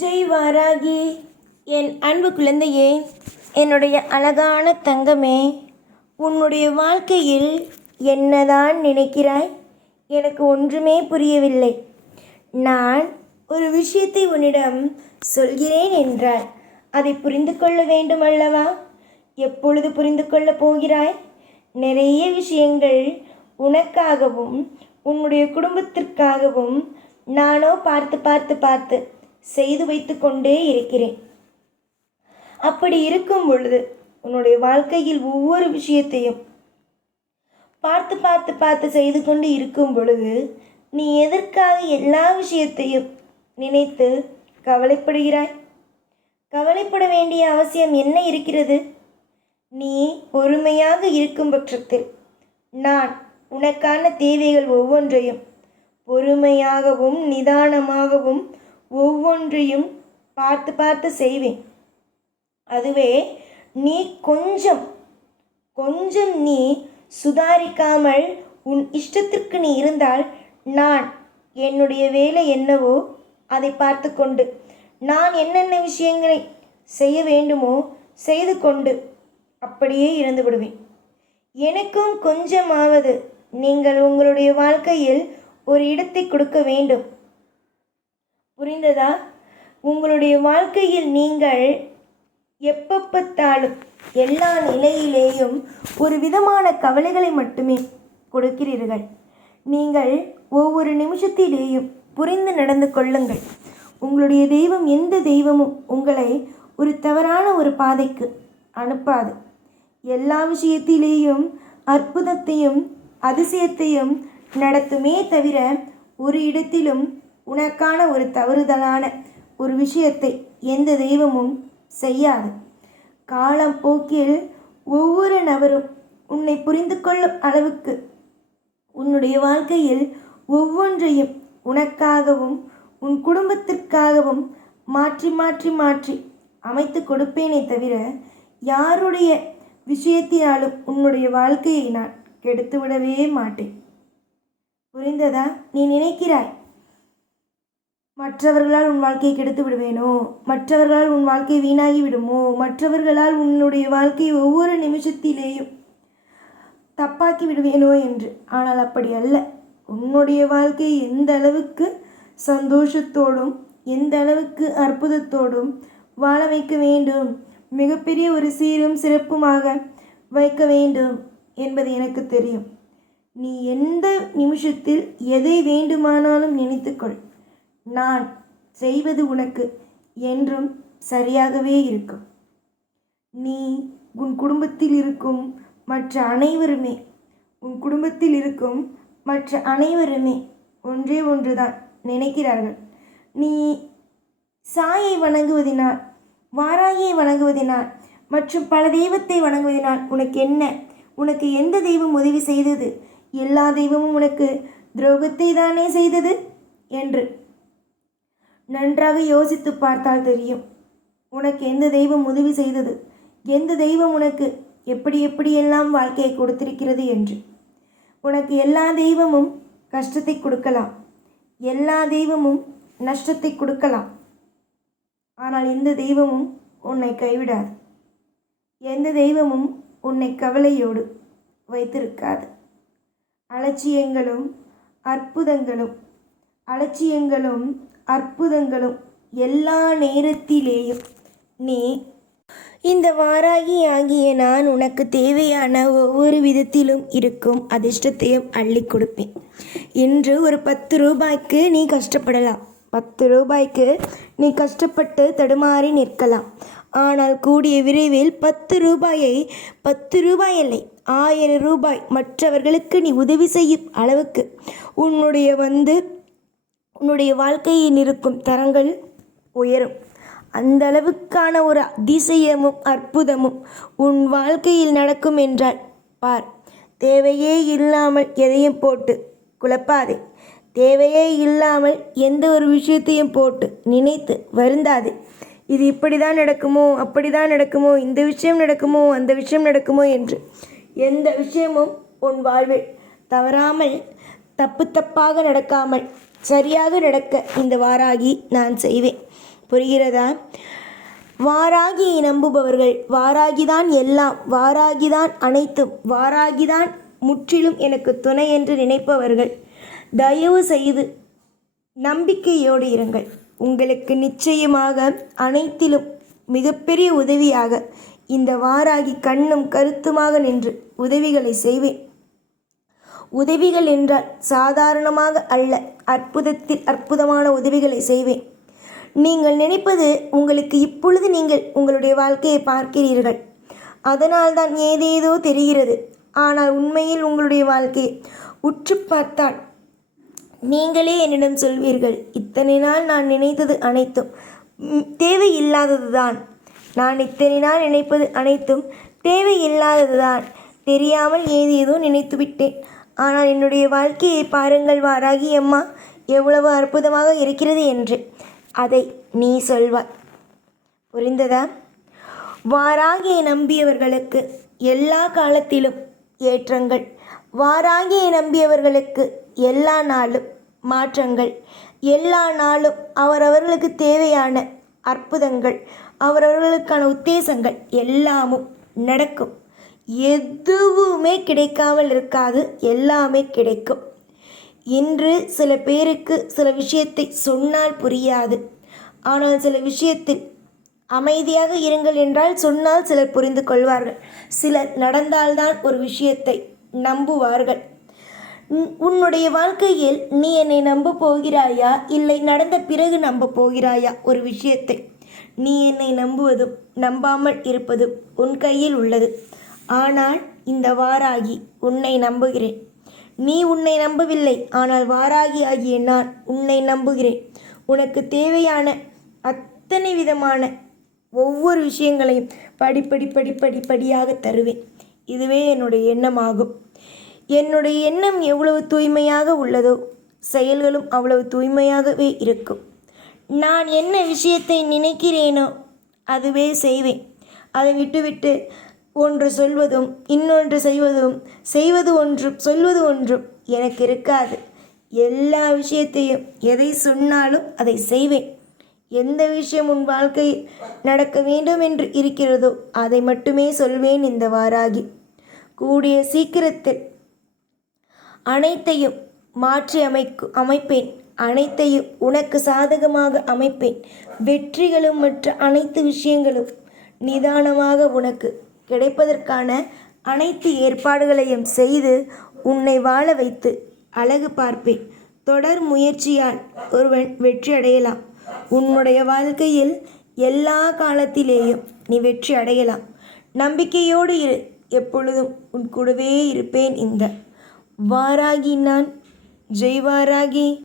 ஜெய் வாராகி. என் அன்பு குழந்தையே என்னுடைய அழகான தங்கமே உன்னுடைய வாழ்க்கையில் என்னதான் நினைக்கிறாய்? எனக்கு ஒன்றுமே புரியவில்லை. நான் ஒரு விஷயத்தை உன்னிடம் சொல்கிறேன் என்றால் அதை புரிந்து கொள்ள வேண்டும் அல்லவா? எப்பொழுது புரிந்து கொள்ளப் போகிறாய்? நிறைய விஷயங்கள் உனக்காகவும் உன்னுடைய குடும்பத்திற்காகவும் நானோ பார்த்து பார்த்து பார்த்து செய்து வைத்து கொண்டே இருக்கிறேன். அப்படி இருக்கும் பொழுது உன்னுடைய வாழ்க்கையில் ஒவ்வொரு விஷயத்தையும் பார்த்து பார்த்து பார்த்து செய்து கொண்டு இருக்கும் பொழுது நீ எதற்காக எல்லா விஷயத்தையும் நினைத்து கவலைப்படுகிறாய்? கவலைப்பட வேண்டிய அவசியம் என்ன இருக்கிறது? நீ பொறுமையாக இருக்கும் பட்சத்தில் நான் உனக்கான தேவைகள் ஒவ்வொன்றையும் பொறுமையாகவும் நிதானமாகவும் ஒவ்வொன்றையும் பார்த்து பார்த்து செய்வேன். அதுவே நீ கொஞ்சம் கொஞ்சம் நீ சுதாரிக்காமல் உன் இஷ்டத்திற்கு நீ இருந்தால் நான் என்னுடைய வேலை என்னவோ அதை பார்த்து கொண்டு நான் என்னென்ன விஷயங்களை செய்ய வேண்டுமோ செய்து கொண்டு அப்படியே இருந்து விடுவேன். எனக்கும் கொஞ்சமாவது நீங்கள் உங்களுடைய வாழ்க்கையில் ஒரு இடத்தை கொடுக்க வேண்டும். புரிந்ததா? உங்களுடைய வாழ்க்கையில் நீங்கள் எப்போ பார்த்தாலும் எல்லா நிலையிலேயும் ஒரு விதமான கவலைகளை மட்டுமே கொடுக்கிறீர்கள். நீங்கள் ஒவ்வொரு நிமிஷத்திலேயும் புரிந்து நடந்து கொள்ளுங்கள். உங்களுடைய தெய்வம் எந்த தெய்வமும் உங்களை ஒரு தவறான ஒரு பாதைக்கு அனுப்பாது. எல்லா விஷயத்திலேயும் அற்புதத்தையும் அதிசயத்தையும் நடத்துமே தவிர ஒரு இடத்திலும் உனக்கான ஒரு தவறுதலான ஒரு விஷயத்தை எந்த தெய்வமும் செய்யாது. காலம் போக்கில் ஒவ்வொரு நபரும் உன்னை புரிந்து கொள்ளும் அளவுக்கு உன்னுடைய வாழ்க்கையில் ஒவ்வொன்றையும் உனக்காகவும் உன் குடும்பத்திற்காகவும் மாற்றி மாற்றி மாற்றி அமைத்து கொடுப்பேனே தவிர யாருடைய விஷயத்தினாலும் உன்னுடைய வாழ்க்கையை நான் கெடுத்து விடவே மாட்டேன். புரிந்ததா? நீ நினைக்கிறாய்? மற்றவர்களால் உன் வாழ்க்கையை கெடுத்து விடுவேனோ? மற்றவர்களால் உன் வாழ்க்கை வீணாகி விடுமோ? மற்றவர்களால் உன்னுடைய வாழ்க்கை ஒவ்வொரு நிமிஷத்திலேயும் தப்பாக்கி விடுவேனோ என்று. ஆனால் அப்படி அல்ல. உன்னுடைய வாழ்க்கை எந்த அளவுக்கு சந்தோஷத்தோடும் எந்த அளவுக்கு அற்புதத்தோடும் வாழ வைக்க வேண்டும்? மிகப்பெரிய ஒரு சீரும் சிறப்புமாக வைக்க வேண்டும் என்பது எனக்கு தெரியும். நீ எந்த நிமிஷத்தில் எதை வேண்டுமானாலும் நினைத்துக்கொள். நான் செய்வது உனக்கு என்றும் சரியாகவே இருக்கும். நீ உன் குடும்பத்தில் இருக்கும் மற்ற அனைவருமே உன் குடும்பத்தில் இருக்கும் மற்ற அனைவருமே ஒன்றே ஒன்றுதான் நினைக்கிறார்கள். நீ சாயை வணங்குவதினால் வாராயை வணங்குவதினால் மற்றும் பல தெய்வத்தை வணங்குவதினால் உனக்கு என்ன? உனக்கு எந்த தெய்வம் உதவி செய்தது? எல்லா தெய்வமும் உனக்கு துரோகத்தை தானே செய்தது? என்று நன்றாக யோசித்து பார்த்தால் தெரியும். உனக்கு எந்த தெய்வம் உதவி செய்தது? எந்த தெய்வம் உனக்கு எப்படி எப்படியெல்லாம் வாழ்க்கையை கொடுத்திருக்கிறது என்று? உனக்கு எல்லா தெய்வமும் கஷ்டத்தை கொடுக்கலாம். எல்லா தெய்வமும் நஷ்டத்தை கொடுக்கலாம். ஆனால் எந்த தெய்வமும் உன்னை கைவிடாது. எந்த தெய்வமும் உன்னை கவலையோடு வைத்திருக்காது. அலட்சியங்களும் அற்புதங்களும் அலட்சியங்களும் அற்புதங்களும் எல்லா நேரத்திலேயும். நீ இந்த வாராகி ஆகிய நான் உனக்கு தேவையான ஒவ்வொரு விதத்திலும் இருக்கும் அதிர்ஷ்டத்தையும் அள்ளி கொடுப்பேன். இன்று ஒரு பத்து ரூபாய்க்கு நீ கஷ்டப்படலாம். பத்து ரூபாய்க்கு நீ கஷ்டப்பட்டு தடுமாறி நிற்கலாம். ஆனால் கூடிய விரைவில் பத்து ரூபாயை பத்து ரூபாய் இல்லை ஆயிரம் ரூபாய் மற்றவர்களுக்கு நீ உதவி செய்யும் அளவுக்கு உன்னுடைய வந்து உன்னுடைய வாழ்க்கையில் இருக்கும் தரங்கள் உயரும். அந்த அளவுக்கான ஒரு அதிசயமும் அற்புதமும் உன் வாழ்க்கையில் நடக்கும் என்றால் பார். தேவையே இல்லாமல் எதையும் போட்டு குழப்பாதே. தேவையே இல்லாமல் எந்த ஒரு விஷயத்தையும் போட்டு நினைத்து வருந்தாதே. இது இப்படி தான் நடக்குமோ அப்படி தான் நடக்குமோ இந்த விஷயம் நடக்குமோ அந்த விஷயம் நடக்குமோ என்று எந்த விஷயமும் உன் வாழ்வில் தவறாமல் தப்பு தப்பாக நடக்காமல் சரியாக நடக்க இந்த வாராகி நான் செய்வேன். புரிகிறதா? வாராகியை நம்புபவர்கள் வாராகிதான் எல்லாம் வாராகிதான் அனைத்தும் வாராகிதான் முற்றிலும் எனக்கு துணை என்று நினைப்பவர்கள் தயவு செய்து நம்பிக்கையோடு இருங்கள். உங்களுக்கு நிச்சயமாக அனைத்திலும் மிகப்பெரிய உதவியாக இந்த வாராகி கண்ணும் கருத்துமாக நின்று உதவிகளை செய்வேன். உதவிகள் என்றால் சாதாரணமாக அல்ல. அற்புதத்தில் அற்புதமான உதவிகளை செய்வேன். நீங்கள் நினைப்பது உங்களுக்கு இப்பொழுது நீங்கள் உங்களுடைய வாழ்க்கையை பார்க்கிறீர்கள். அதனால்தான் ஏதேதோ தெரிகிறது. ஆனால் உண்மையில் உங்களுடைய வாழ்க்கையை உற்று பார்த்தால் நீங்களே என்னிடம் சொல்வீர்கள் இத்தனை நாள் நான் நினைத்தது அனைத்தும் தேவையில்லாதது தான் நான் இத்தனை நாள் நினைப்பது அனைத்தும் தேவையில்லாததுதான். தெரியாமல் ஏதேதோ நினைத்து விட்டேன் ஆனால் என்னுடைய வாழ்க்கையை பாருங்கள் வாராகி அம்மா. எவ்வளவு அற்புதமாக இருக்கிறது என்று. அதை நீ சொல்வாய். புரிந்ததா? வாராகியை நம்பியவர்களுக்கு எல்லா காலத்திலும் ஏற்றங்கள். வாராகியை நம்பியவர்களுக்கு எல்லா நாளும் மாற்றங்கள். எல்லா நாளும் அவரவர்களுக்கு தேவையான அற்புதங்கள். அவரவர்களுக்கான உத்தேசங்கள் எல்லாமும் நடக்கும். எதுவுமே கிடைக்காமல் இருக்காது. எல்லாமே கிடைக்கும். இன்று சில பேருக்கு சில விஷயத்தை சொன்னால் புரியாது. ஆனால் சில விஷயத்தில் அமைதியாக இருங்கள் என்றால் சொன்னால் சிலர் புரிந்து கொள்வார்கள். சிலர் நடந்தால்தான் ஒரு விஷயத்தை நம்புவார்கள். உன்னுடைய வாழ்க்கையில் நீ என்னை நம்ப போகிறாயா? இல்லை நடந்த பிறகு நம்ப போகிறாயா? ஒரு விஷயத்தை. நீ என்னை நம்புவதும் நம்பாமல் இருப்பதும் உன் கையில் உள்ளது. ஆனால் இந்த வாராகி உன்னை நம்புகிறேன். நீ உன்னை நம்பவில்லை ஆனால் வாராகி ஆகிய நான் உன்னை நம்புகிறேன். உனக்கு தேவையான அத்தனை விதமான ஒவ்வொரு விஷயங்களையும் படிப்படி படிப்படி படியாக தருவேன். இதுவே என்னுடைய எண்ணமாகும். என்னுடைய எண்ணம் எவ்வளவு தூய்மையாக உள்ளதோ செயல்களும் அவ்வளவு தூய்மையாகவே இருக்கும். நான் என்ன விஷயத்தை நினைக்கிறேனோ அதுவே செய்வேன். அதை விட்டுவிட்டு ஒன்று சொல்வதும் இன்னொன்று செய்வதும் செய்வது ஒன்றும் சொல்வது ஒன்றும் எனக்கு இருக்காது. எல்லா விஷயத்தையும் எதை சொன்னாலும் அதை செய்வேன். எந்த விஷயம் உன் வாழ்க்கையில் நடக்க வேண்டும் என்று இருக்கிறதோ அதை மட்டுமே சொல்வேன் இந்த வாராகி. கூடிய சீக்கிரத்தில் அனைத்தையும் மாற்றி அமைக்கு அமைப்பேன். அனைத்தையும் உனக்கு சாதகமாக அமைப்பேன். வெற்றிகளும் மற்ற அனைத்து விஷயங்களும் நிதானமாக உனக்கு கிடைப்பதற்கான அனைத்து ஏற்பாடுகளையும் செய்து உன்னை வாழ வைத்து அழகு பார்ப்பேன். தொடர் முயற்சியால் ஒருவன் வெற்றி அடையலாம். உன்னுடைய வாழ்க்கையில் எல்லா காலத்திலேயும் நீ வெற்றி அடையலாம். நம்பிக்கையோடு இரு. எப்பொழுதும் உன் கூடவே இருப்பேன் இந்த. வாராகி நான். ஜெய் வாராகி